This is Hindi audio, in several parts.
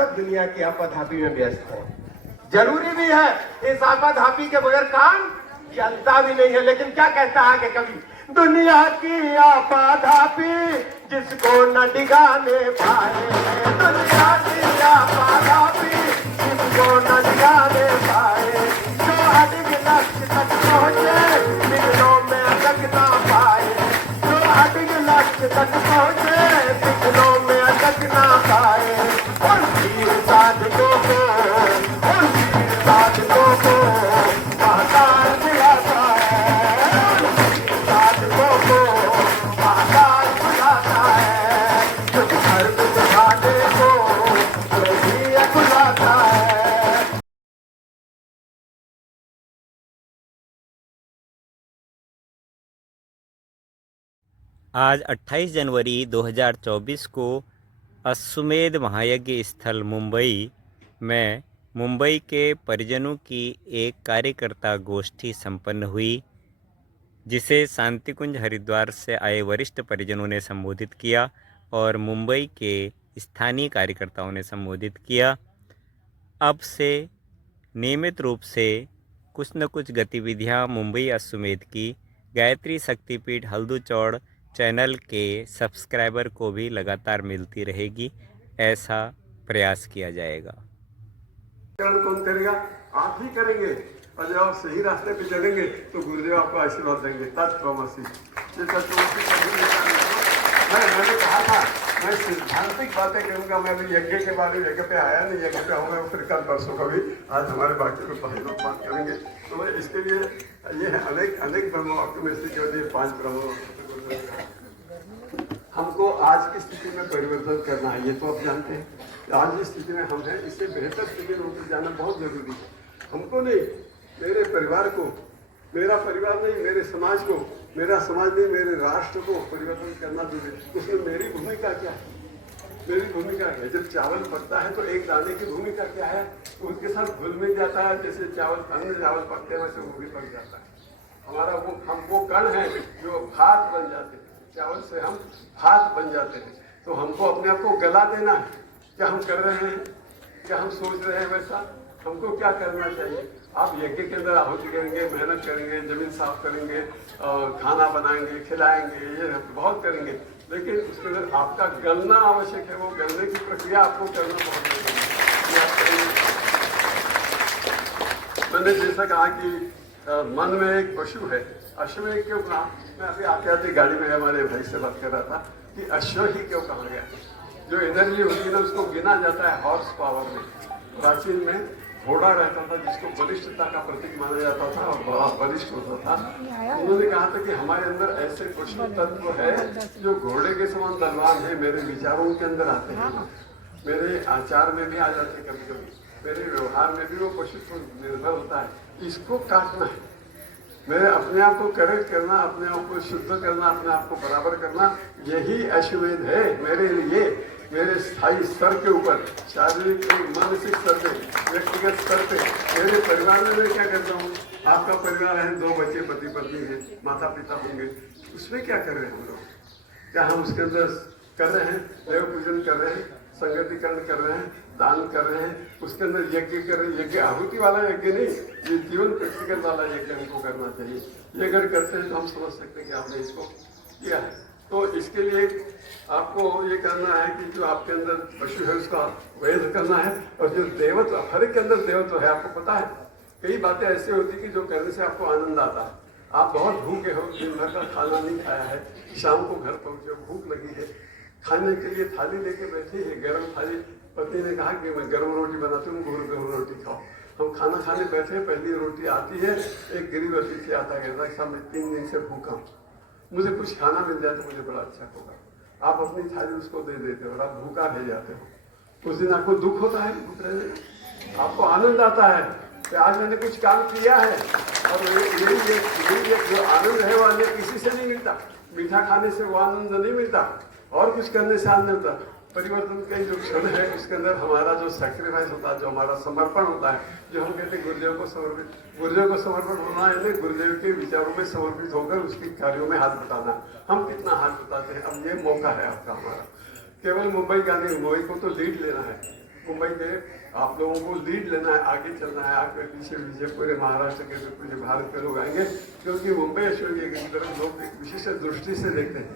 सब दुनिया की आपाधापी में व्यस्त हैं। जरूरी भी है, इस आपाधापी के बगैर काम चलता भी नहीं है। लेकिन क्या कहता है कि कभी दुनिया की आपाधापी जिसको न डिगाने पाए, दुनिया की आपाधापी जिसको न डिगाने पाए, जो अडिग लक्ष्य तक पहुंचे बिघ्नों में अटक ना पाए, जो अडिग लक्ष्य तक पहुंचे बिघ्नों में अटक ना पाए, उन वीर साधकों को, उन वीर साधकों को महाकाल बुलाता है, उन वीर साधकों को महाकाल बुलाता है, जो धर्म दिखाने को जो भी बुलाता है। आज 28 जनवरी 2024 को अश्वमेध महायज्ञ स्थल मुंबई में मुंबई के परिजनों की एक कार्यकर्ता गोष्ठी संपन्न हुई, जिसे शांतिकुंज हरिद्वार से आए वरिष्ठ परिजनों ने संबोधित किया और मुंबई के स्थानीय कार्यकर्ताओं ने संबोधित किया। अब से नियमित रूप से कुछ न कुछ गतिविधियां मुंबई अश्वमेध की गायत्री शक्तिपीठ हल्दूचौड़ चैनल के सब्सक्राइबर को भी लगातार मिलती रहेगी, ऐसा प्रयास किया जाएगा। कौन करेगा? आप ही करेंगे। और जब आप सही रास्ते पे चलेंगे तो गुरुदेव आपको आशीर्वाद देंगे। तत्वमसि। मैंने कहा था मैं सिद्धांतिक बातें करूंगा, मैं अभी यज्ञ के बारे में यज्ञ पे आया नहीं, यज्ञ पे आऊंगा फिर कल परसों का भी। आज हमारे बाकी लोग भाई लोग बात करेंगे। तो इसके लिए ये है अनेक ब्रह्म वाक्यों में से केवल 5 ब्रह्म। हमको आज की स्थिति में परिवर्तन करना है, ये तो आप जानते हैं। आज जिस स्थिति में हम हैं इससे बेहतर स्थिति में होकर जाना बहुत जरूरी है। हमको नहीं, मेरे परिवार को, मेरा परिवार नहीं मेरे समाज को, मेरा समाज नहीं मेरे राष्ट्र को परिवर्तन करना जरूरी। उसमें मेरी भूमिका क्या है? मेरी भूमिका है, जब चावल पकता है तो एक दाने की भूमिका क्या है? तो उसके साथ घुल मिल जाता है, जैसे चावल अन्य चावल पकते हैं वैसे वो भी पक जाता है। हमारा हम वो कण है जो भात बन जाते हैं, चावल से हम भात बन जाते हैं। तो हमको अपने आप को गला देना है। क्या हम कर रहे हैं? क्या हम सोच रहे हैं वैसा? हमको क्या करना चाहिए? आप यज्ञ के अंदर आहुति करेंगे, मेहनत करेंगे, जमीन साफ करेंगे, खाना बनाएंगे, खिलाएंगे, ये बहुत करेंगे, लेकिन उसके अंदर आपका गलना आवश्यक है। वो गलने की प्रक्रिया आपको करना बहुत जरूरी है। मैंने जैसा कहा कि मन में एक पशु है, अश्व क्यों कहा? मैं अभी आते आते गाड़ी में हमारे भाई से बात कर रहा था कि अश्व ही क्यों कहा गया? जो एनर्जी होती है ना उसको गिना जाता है हॉर्स पावर में। प्राचीन में घोड़ा रहता था जिसको बलिष्ठता का प्रतीक माना जाता था और बड़ा बलिष्ठ होता था। उन्होंने कहा था कि हमारे अंदर ऐसे कुछ तत्व है जो घोड़े के समान बलवान है। मेरे विचारों के अंदर आते हैं, मेरे आचार में भी आ जाते हैं, कभी कभी मेरे व्यवहार में भी वो पशु निर्भर होता है। इसको काटना है, मेरे अपने आप को करेक्ट करना, अपने आप को शुद्ध करना, अपने आप को बराबर करना, यही अश्वमेध है मेरे लिए। मेरे स्थायी स्तर के ऊपर, शारीरिक और मानसिक स्तर पे, व्यक्तिगत स्तर पे, मेरे परिवार में मैं क्या करता हूँ? आपका परिवार है, 2 बच्चे, पति पत्नी है, माता पिता होंगे, उसमें क्या कर रहे हैं हम लोग? क्या हम उसके अंदर कर रहे हैं? देव पूजन कर रहे हैं, संगतिकरण कर रहे हैं, दान कर रहे हैं, उसके अंदर यज्ञ कर रहे हैं। यज्ञ आहुति वाला यज्ञ नहीं, ये जीवन प्रैक्टिकल वाला यज्ञ हमको करना चाहिए। ये अगर करते हैं तो हम समझ सकते हैं कि आपने इसको किया है। तो इसके लिए आपको ये करना है कि जो आपके अंदर पशु है उसका वध करना है। और जो देवत्व, हर एक के अंदर देवत्व है, आपको पता है। कई बातें ऐसी होती कि जो करने से आपको आनंद आता है। आप बहुत भूखे हो, दिन भर का खाना नहीं खाया है, शाम को घर पहुंचे, भूख लगी है, खाने के लिए थाली लेके बैठी है, गर्म थाली। पति ने कहा कि मैं गर्म रोटी बनाती हूँ, गर्म रोटी खाओ। हम खाना खाने बैठे, पहली रोटी आती है, एक गरीब अतिथि आता है, कहता है साहब मैं 3 दिन से भूखा हूँ, मुझे कुछ खाना मिल जाए तो मुझे बड़ा अच्छा होगा। आप अपनी थाली उसको दे देते हो और आप भूखा रह जाते हो। उस दिन आपको दुख होता है, दुख रहने, आपको आनंद आता है कि आज मैंने कुछ काम किया है। और यही जो आनंद है वो अन्य किसी से नहीं मिलता। मीठा खाने से वो आनंद नहीं मिलता, और कुछ करने से आनंद मिलता। परिवर्तन का जो क्षण है उसके अंदर हमारा जो सैक्रिफाइस होता है, जो हमारा समर्पण होता है, जो हम कहते हैं गुरुदेव को समर्पित, गुरुदेव को समर्पण होना यानी गुरुदेव के विचारों में समर्पित होकर उसके कार्यों में हाथ बटाना। हम कितना हाथ बटाते हैं? अब ये मौका है आपका, हमारा। केवल मुंबई का नहीं, मुंबई को तो लीड लेना है, मुंबई में आप लोगों को लीड लेना है, आगे चलना है, आगे पीछे पीछे पूरे महाराष्ट्र के पूरे भारत के लोग आएंगे, क्योंकि मुंबई अशोक की तरफ लोग एक विशेष दृष्टि से देखते हैं।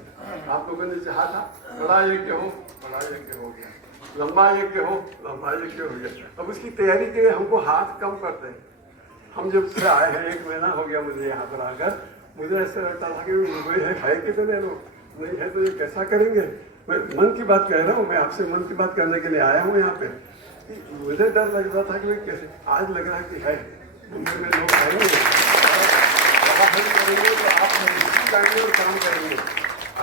आप लोगों ने चाहा था बड़ा यज्ञ हो, बड़ा यज्ञ हो गया, लंबा यज्ञ हो, लंबा यज्ञ हो गया। अब उसकी तैयारी के लिए हमको हाथ कम करते हैं। हम जब से आए हैं 1 महीना हो गया मुझे यहाँ पर आकर, मुझे ऐसा लगता था कि मुंबई है कितने लोग, नहीं है तो ये कैसा करेंगे। मैं मन की बात कह रहा हूँ, मैं आपसे मन की बात करने के लिए आया हूँ यहाँ पे। मुझे डर लग रहा था कि मैं कैसे, आज लग रहा है कि है मुंबई में लोग आएंगे, करेंगे तो आप जाएंगे और काम करेंगे।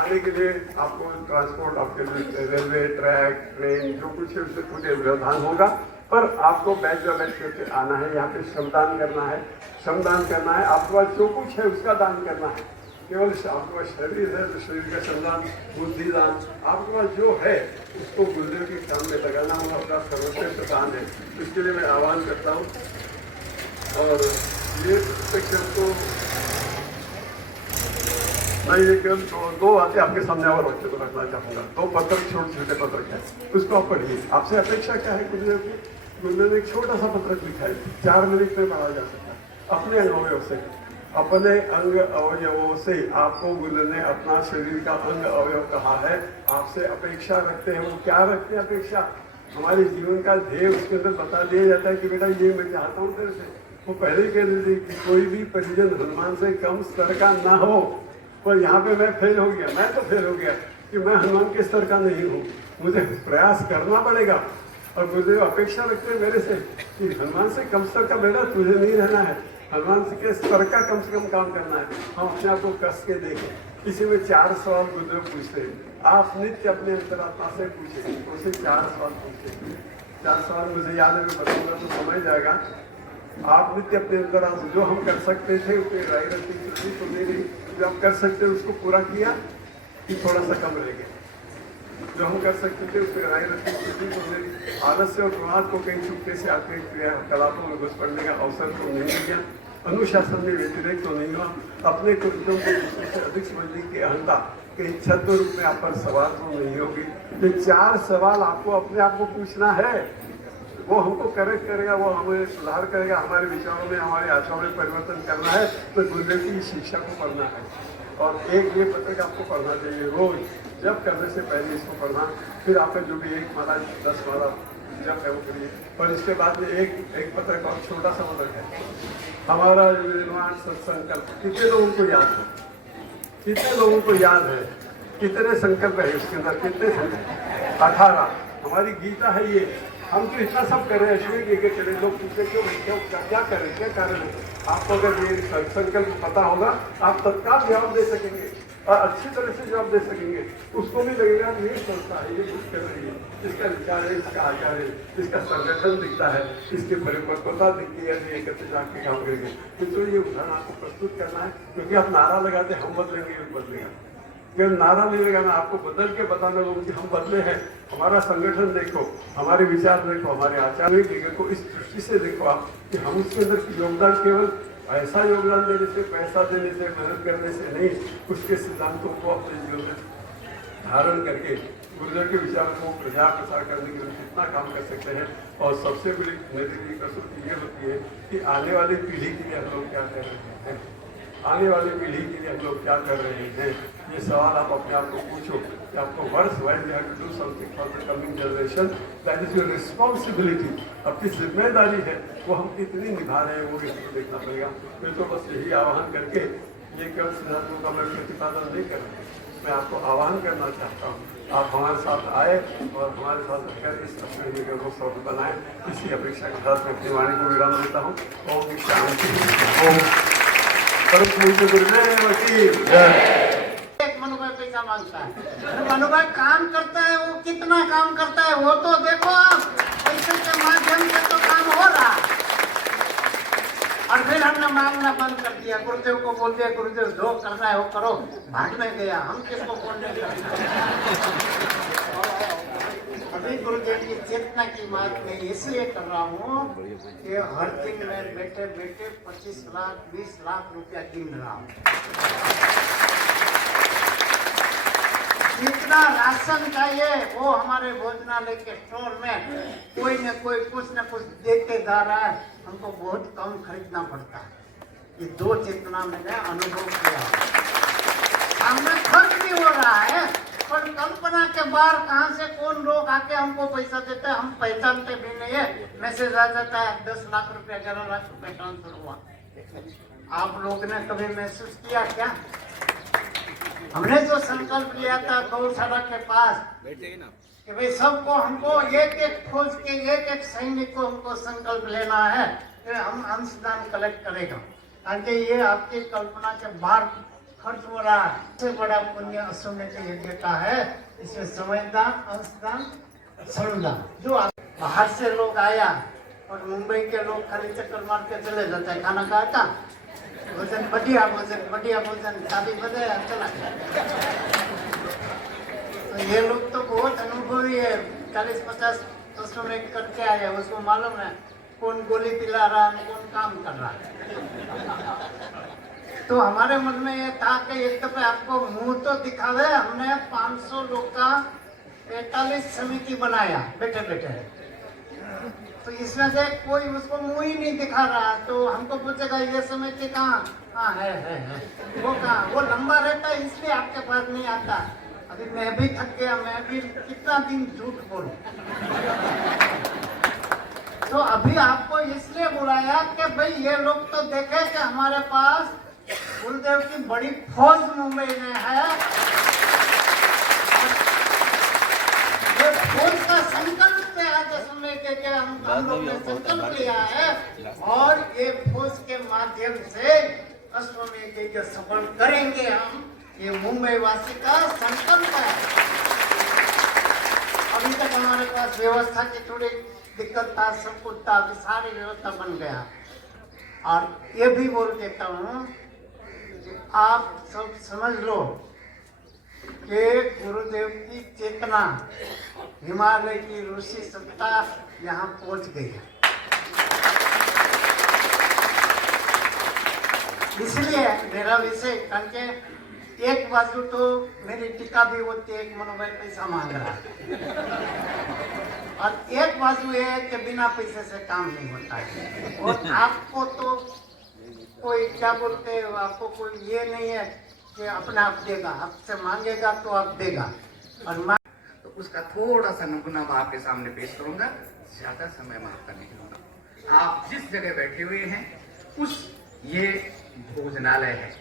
आने के लिए आपको ट्रांसपोर्ट, आपके लिए रेलवे, ट्रैक, ट्रेन जो कुछ है उससे पूरे व्यवधान होगा, पर आपको बैच बाय बैच करके आना है। यहाँ पे श्रमदान करना है, श्रमदान करना है। आपके पास जो कुछ है उसका दान करना है। केवल आपके पास शरीर है तो शरीर का श्रमदान, बुद्धि दान, आपके पास जो है उसको गुरुदेव के काम में लगाना होगा, अपना सर्वश्रेष्ठ दान है। इसके लिए मैं आह्वान करता हूँ। और ये पुस्तक तो मैं ये केवल दो बातें आपके सामने और बच्चे को रखना चाहूँगा। 2 पत्र, छोटे छोटे पत्र है, उसको आप पढ़िए। आपसे अपेक्षा क्या है गुरुदेव की? गुरुदेव ने एक छोटा सा पत्र लिखा है, 4 मिनट में पढ़ा जा सकता है। अपने अवयव से, अपने अंग अवयवों से आपको गुरु ने अपना शरीर का अंग अवयव कहा है। आपसे अपेक्षा रखते हैं। वो क्या रखते हैं अपेक्षा? हमारे जीवन का ध्येय उसके अंदर बता दिया जाता है कि बेटा ये मैं चाहता हूँ तेरे से। वो पहले ही कह देते कि कोई भी परिजन हनुमान से कम स्तर का ना हो। पर यहाँ पे मैं फेल हो गया, मैं तो फेल हो गया कि मैं हनुमान के स्तर का नहीं हूँ, मुझे प्रयास करना पड़ेगा। और गुरुदेव अपेक्षा रखते हैं मेरे से कि हनुमान से कम स्तर का बेटा तुझे नहीं रहना है, हनुमान के स्तर का कम से कम काम करना है। हम अपने आप को कस के देखें। इसी में 4 सवाल गुरुदेव पूछते हैं। आप नित्य अपने अंतरात्मा से पूछे, उसे 4 सवाल पूछे। 4 सवाल मुझे याद है, मैं बताऊंगा तो समझ जाएगा। आप नित्य अपने अंतरात्मा, जो हम कर सकते थे उसके राय रखी तो मेरी, जो हम कर सकते उसको पूरा किया कि थोड़ा सा कम रह गया। जो हम कर सकते थे उसके राय रखी तो मेरी, आलस्य और प्रमाद को कहीं चुपके से आके क्रियाकलापों में घुस पड़ने का अवसर तो नहीं मिल गया। अनुशासन में व्यतिरेक तो नहीं हुआ। अपने कृत्यों को दूसरे से अधिक समझने की अहंता कहीं छद्म रूप में आप पर सवाल तो नहीं होगी। ये 4 सवाल आपको अपने आप को पूछना है। वो हमको करेक्ट करेगा, वो हमें सुधार करेगा, हमारे विचारों में, हमारे आचरण में परिवर्तन करना है तो गुरुदेव की शिक्षा को पढ़ना है। और एक ये पत्रक आपको पढ़ना चाहिए रोज, जब करने से पहले इसको पढ़ना। फिर आपका जो भी 1 माला 10 माला जब है वो करिए। और इसके बाद में एक पत्रक और छोटा सा पत्रक है, हमारा निर्माण सत्संकल्प। कितने लोगों को याद है? कितने लोगों को याद है? कितने संकल्प है उसके अंदर? कितने संकल्प? 18। हमारी गीता है ये। हम तो इतना सब कर रहे हैं, अश्विनी लेके चले। लोग पूछते क्यों क्या कर रहे हैं, क्या कारण है? आपको अगर ये संकल्प पता होगा आप तत्काल जवाब दे सकेंगे और अच्छी तरह से जवाब दे सकेंगे। उसको भी लगेगा कि ये संस्था है, ये कुछ कर रही है, इसका विचार है, इसका आचार है, इसका संगठन दिखता है, इसकी परिपक्वता दिखती है, एकत्र जाके काम करेंगे। तो ये उदाहरण आपको प्रस्तुत करना है, क्योंकि आप नारा लगाते हम बदलेंगे, ये बदलेगा। अगर नारा नहीं लगाना, आपको बदल के बताना लोगों कि हम बदले हैं। हमारा संगठन देखो, हमारे विचार देखो, हमारे आचार देखो। इस दृष्टि से देखो आप कि हम उसके अंदर योगदान केवल ऐसा योगदान देने से, पैसा देने से, मेहनत करने से नहीं, उसके सिद्धांतों को अपने जीवन में धारण करके गुरुदेव के विचारों को प्रचार प्रसार करने के लिए कितना काम कर सकते हैं। और सबसे बड़ी नैतिक कसौटी ये होती है कि आने वाली पीढ़ी के लिए हम लोग क्या कर रहे हैं, आने वाली पीढ़ी के लिए हम लोग क्या कर रहे हैं। ये सवाल आप अपने आप को पूछो कि आपको वर्ष wise you have to do something for the coming generation. That is your responsibility. अपनी जिम्मेदारी है, वो हम कितनी निभा रहे हैं वो देखना पड़ेगा। मैं तो बस यही आह्वान करके, ये केवल सिद्धांतों का मैं प्रतिपादन नहीं कर रहा, मैं आपको आह्वान करना चाहता हूँ आप हमारे साथ आए और हमारे साथ रहकर इस अश्विनी को सफल बनाएं। इसी अपेक्षा के साथ मैं अपनी वाणी को विराम देता हूँ। ओम शांति। ओम परम पूज्य गुरुदेव की जय। मनुभाई पैसा मांगता है, मनुभाई काम करता है, वो कितना काम करता है वो तो देखो आप। पैसे के माध्यम से तो काम हो रहा, और फिर हमने मांगना बंद कर दिया। गुरुदेव को बोल दिया, गुरुदेव जो करना है वो करो, भाग में गया। हम किसको बोलने लगे? अभी गुरुदेव की चेतना की बात मैं इसलिए कर रहा हूँ कि हर दिन मैं बैठे बैठे 25 लाख 20 लाख रुपया गिन रहा हूँ। जितना राशन चाहिए वो हमारे भोजनालय के स्टोर में कोई न कोई कुछ न कुछ देते जा रहा है। हमको बहुत कम खरीदना पड़ता है। ये 2 चेतना मैंने अनुभव किया। सामने खर्च भी हो रहा है, पर कल्पना के बाहर कहाँ से कौन लोग आके हमको पैसा देते हैं, हम पहचानते भी नहीं है। मैसेज आ जाता है 10 लाख रुपया 11 लाख रुपया ट्रांसफर हुआ। आप लोग ने कभी महसूस किया क्या? हमने जो संकल्प लिया था गौशाला के पास कि भाई सबको हमको एक एक खोज के एक सैनिक को हमको संकल्प लेना है कि हम अंशदान कलेक्ट करेगा, ताकि ये आपकी कल्पना के बाहर खर्च हो रहा है। सबसे बड़ा पुण्य अश्वमेध यज्ञ का है। इसमें समयदान, अंशदान, श्रमदान। जो बाहर से लोग आया और मुंबई के लोग खाली चक्कर मार के चले जाते हैं, खाना खाता भोजन बढ़िया भोजन शादी बजे चला। तो ये लोग तो बहुत अनुभवी है, 40-50 अश्वमेध करके आए, उसको मालूम है कौन गोली पिला रहा है, कौन काम कर रहा है। तो हमारे मन में ये था कि एक दफे आपको मुंह तो दिखावे। हमने 500 लोग का 45 समिति बनाया बैठे बैठे। तो इसमें से कोई उसको मुंह ही नहीं दिखा रहा, तो हमको पूछेगा ये समिति कहाँ? हाँ है। वो कहाँ? वो लंबा रहता है इसलिए आपके पास नहीं आता। अभी मैं भी थक गया, मैं भी कितना दिन झूठ बोलूं। तो अभी आपको इसलिए बुलाया कि भाई ये लोग तो देखे कि हमारे पास गुरुदेव की बड़ी फौज मुंबई में है। ये फौज का संकल्प से आज समय के हम लोग ने संकल्प लिया है और ये फौज के माध्यम से अश्वमेध यज्ञ सफल करेंगे हम। ये मुंबई वासी का संकल्प है। अभी तक हमारे पास व्यवस्था की थोड़ी दिक्कत था, सब कुछ था, अभी सारी व्यवस्था बन गया। और ये भी बोल देता हूँ, आप सब समझ लो कि गुरुदेव की चेतना, हिमालय की ऋषि सत्ता यहाँ पहुंच गई है। इसलिए मेरा विषय करके एक बाजू तो मेरी टीका भी होती है, एक मनोभाई पैसा मांग रहा है, और एक बाजू ये है कि बिना पैसे से काम नहीं होता है। और आपको तो कोई क्या बोलते हैं, आपको कोई ये नहीं है कि अपना आप देगा, आपसे मांगेगा तो आप देगा। और तो उसका थोड़ा सा नमूना मैं आपके सामने पेश करूंगा, ज्यादा समय मैं आपका नहीं लूंगा। आप जिस जगह बैठे हुए हैं उस ये भोजनालय है।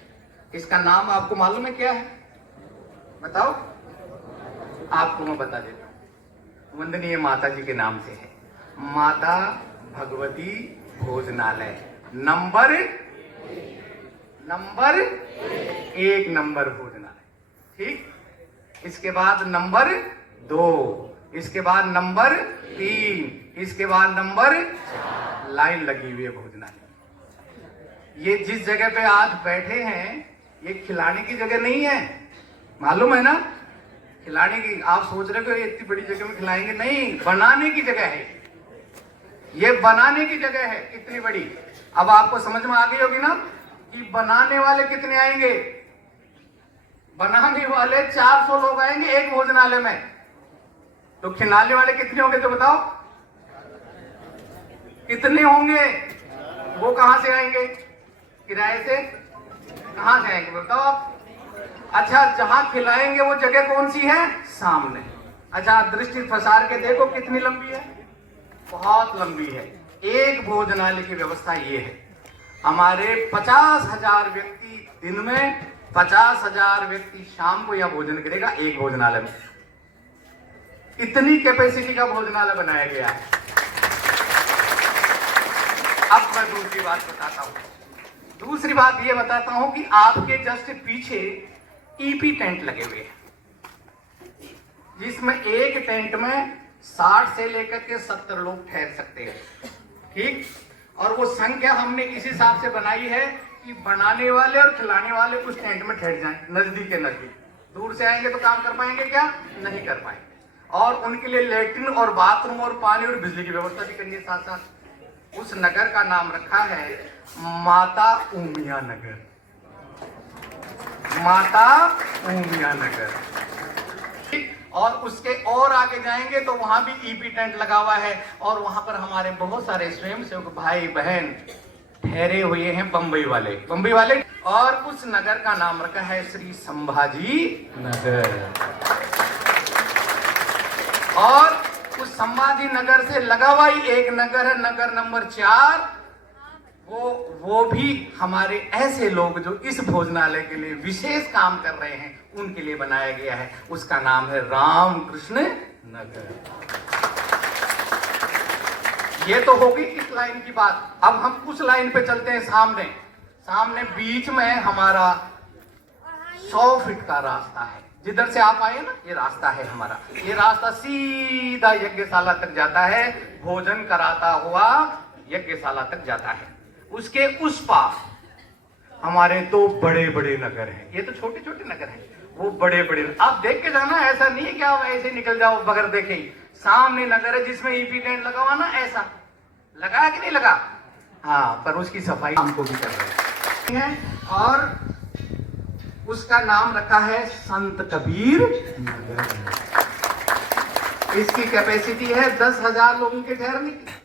इसका नाम आपको मालूम है क्या है? बताओ। आपको मैं बता देता हूँ। वंदनीय माता जी के नाम से है, माता भगवती भोजनालय। नंबर 1 नंबर भोजनालय, ठीक। इसके बाद नंबर 2, इसके बाद नंबर 3, इसके बाद नंबर 4। लाइन लगी हुई है भोजनालय। ये जिस जगह पे आज बैठे हैं ये खिलाने की जगह नहीं है, मालूम है ना? खिलाने की आप सोच रहे हो ये इतनी बड़ी जगह में खिलाएंगे, नहीं, बनाने की जगह है। ये बनाने की जगह है इतनी बड़ी। अब आपको समझ में आ गई होगी ना कि बनाने वाले कितने आएंगे। बनाने वाले 400 लोग आएंगे एक भोजनालय में, तो खिलाने वाले कितने होंगे तो बताओ कितने होंगे? वो कहां से आएंगे? किराए से? कहां से आएंगे बताओ? अच्छा, जहां खिलाएंगे वो जगह कौन सी है? सामने। अच्छा, दृष्टि प्रसार के देखो कितनी लंबी है, बहुत लंबी है। एक भोजनालय की व्यवस्था ये है। हमारे 50,000 व्यक्ति दिन में, 50,000 व्यक्ति शाम को यह भोजन करेगा एक भोजनालय में। इतनी कैपेसिटी का भोजनालय बनाया गया है। अब मैं दूसरी बात बताता हूं। दूसरी बात यह बताता हूं कि आपके जस्ट पीछे ईपी टेंट लगे हुए हैं, जिसमें एक टेंट में 60 से लेकर के 70 लोग ठहर सकते हैं, ठीक। और वो संख्या हमने इस हिसाब से बनाई है कि बनाने वाले और खिलाने वाले उस टेंट में ठहर जाएं, नजदीक के नजदीक। दूर से आएंगे तो काम कर पाएंगे क्या? नहीं कर पाएंगे। और उनके लिए लेटरिन और बाथरूम और पानी और बिजली की व्यवस्था भी करनी है साथ साथ। उस नगर का नाम रखा है माता उमिया नगर। माता उमिया नगर, और उसके और आगे जाएंगे तो वहां भी ईपी टेंट लगा हुआ है और वहां पर हमारे बहुत सारे स्वयंसेवक भाई बहन ठहरे हुए हैं, बंबई वाले। और उस नगर का नाम रखा है श्री संभाजी नगर। और उस संभाजी नगर से लगा हुआ ही एक नगर है, नगर नंबर 4। वो भी हमारे ऐसे लोग जो इस भोजनालय के लिए विशेष काम कर रहे हैं उनके लिए बनाया गया है। उसका नाम है रामकृष्ण नगर। ये तो होगी इस लाइन की बात। अब हम उस लाइन पे चलते हैं सामने बीच में हमारा 100 फीट का रास्ता है। जिधर से आप आए ना, ये रास्ता है हमारा। ये रास्ता सीधा यज्ञशाला तक जाता है, भोजन कराता हुआ यज्ञशाला तक जाता है। उसके उस पार हमारे 2 बड़े बड़े नगर हैं। ये तो छोटे छोटे नगर हैं, वो बड़े बड़े। आप देख के जाना, ऐसा नहीं है कि आप ऐसे निकल जाओ बगैर देखे ही। सामने नगर है जिसमें ईपी टेंट लगा हुआ ना, ऐसा लगा कि नहीं लगा? हाँ, पर उसकी सफाई हमको भी कर रहे हैं। और उसका नाम रखा है संत कबीर नगर। इसकी कैपेसिटी है 10,000 लोगों के ठहरने की।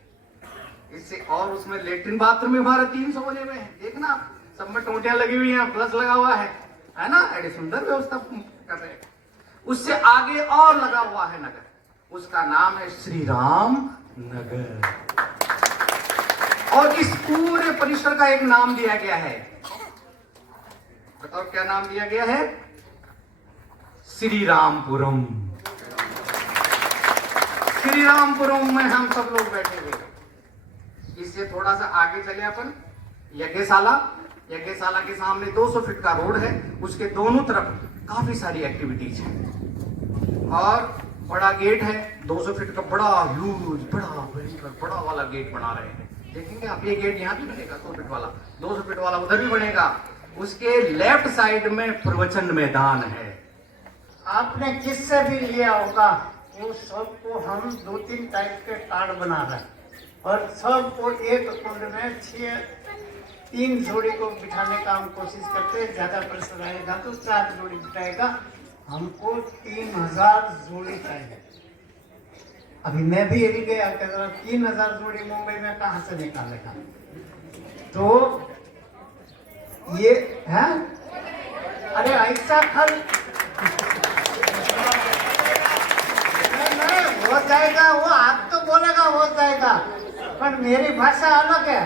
इससे और उसमें लेटरिन बाथरूम हमारा 300 बने हुए हैं। देखना आप, सब में टोटियां लगी हुई हैं, प्लस लगा हुआ है ना। ऐसी सुंदर व्यवस्था कर रहे हैं। उससे आगे और लगा हुआ है नगर, उसका नाम है श्री राम नगर। और इस पूरे परिसर का एक नाम दिया गया है। बताओ क्या नाम दिया गया है? श्री रामपुरम। श्री रामपुरम में हम सब लोग बैठे हुए। इससे थोड़ा सा आगे चले अपन, यज्ञशाला के सामने 200 फीट का रोड है। उसके दोनों तरफ काफी सारी एक्टिविटीज है और बड़ा गेट है, 200 फीट का बड़ा ह्यूज बड़ा वाला गेट बना रहे हैं। देखेंगे आप, ये गेट यहाँ भी बनेगा 100 फीट वाला, 200 फीट वाला उधर भी बनेगा। उसके लेफ्ट साइड में प्रवचन मैदान है। आपने जिससे भी लिया होगा वो सबको हम 2-3 टाइप के कार्ड बना रहे हैं और सबको एक कुंड में 3 जोड़ी को बिठाने का हम कोशिश करते हैं। ज्यादा प्रेशर आएगा तो 4 जोड़ी बिठाएगा। हमको 3000 जोड़ी चाहिए। अभी मैं भी यही गया, 3000 जोड़ी मुंबई में कहाँ से निकालेगा? तो ये है, अरे ऐसा खल हो जाएगा। वो आप तो बोलेगा हो जाएगा, पर मेरी भाषा अलग है।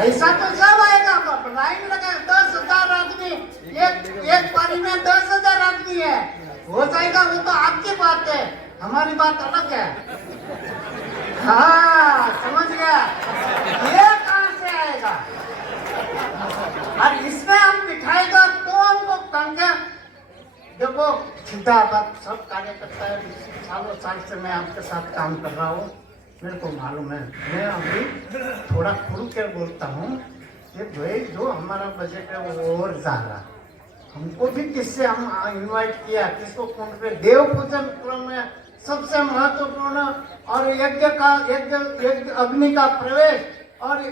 ऐसा तो सब आएगा, लाइन लगा 10,000 आदमी, एक पारी में 10,000 आदमी है, हो जाएगा। वो तो आपकी बात है, हमारी बात अलग है। हाँ, समझ गया। ये कहाँ से आएगा? और इसमें हम बिठाएगा तो हमको कंगे। देखो सीधा बात, सब कार्यकर्ता है, सालों से मैं आपके साथ काम कर रहा हूँ, मेरे को मालूम है। मैं अभी थोड़ा खुल कर बोलता हूँ कि भाई जो हमारा बजट है वो और ज्यादा। हमको भी किससे हम इनवाइट किया, किसको कुंड पे देव पूजन क्रम में सबसे महत्वपूर्ण और यज्ञ अग्नि का प्रवेश और